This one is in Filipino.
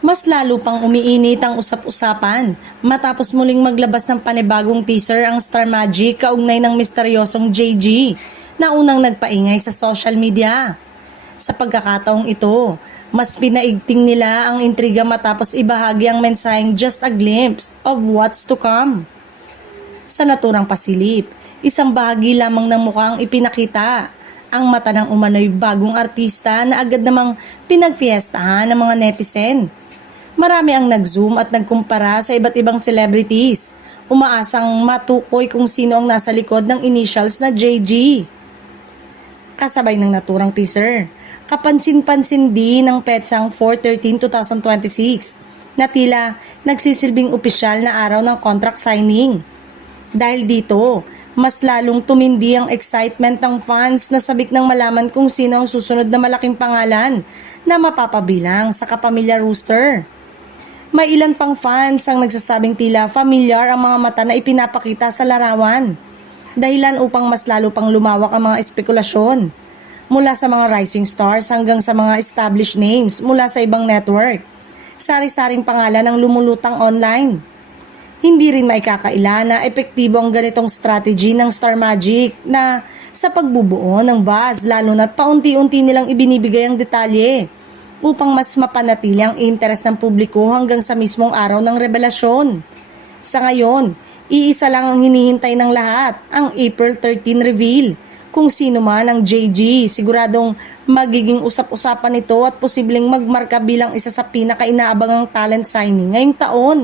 Mas lalo pang umiinit ang usap-usapan matapos muling maglabas ng panibagong teaser ang Star Magic kaugnay ng misteryosong JG na unang nagpaingay sa social media. Sa pagkakataong ito, mas pinaigting nila ang intriga matapos ibahagi ang mensaheng just a glimpse of what's to come. Sa naturang pasilip, isang bahagi lamang ng mukha ang ipinakita, ang mata ng umano'y bagong artista na agad namang pinagfiestahan ng mga netizen. Marami ang nag-zoom at nagkumpara sa iba't ibang celebrities, umaasang matukoy kung sino ang nasa likod ng initials na JG. Kasabay ng naturang teaser, kapansin-pansin din ng petsang 4/13/2026 na tila nagsisilbing opisyal na araw ng contract signing. Dahil dito, mas lalong tumindi ang excitement ng fans na sabik ng malaman kung sino ang susunod na malaking pangalan na mapapabilang sa kapamilya Rooster. May ilan pang fans ang nagsasabing tila familiar ang mga mata na ipinapakita sa larawan, dahilan upang mas lalo pang lumawak ang mga espekulasyon. Mula sa mga rising stars hanggang sa mga established names mula sa ibang network, sari-saring pangalan ang lumulutang online. Hindi rin maikakaila na epektibo ang ganitong strategy ng Star Magic na sa pagbubuo ng buzz, lalo na't paunti-unti nilang ibinibigay ang detalye upang mas mapanatili ang interes ng publiko hanggang sa mismong araw ng revelasyon. Sa ngayon, iisa lang ang hinihintay ng lahat, ang April 13 reveal. Kung sino man ang JG, siguradong magiging usap-usapan ito at posibleng magmarka bilang isa sa pinaka-inaabangang talent signing ngayong taon.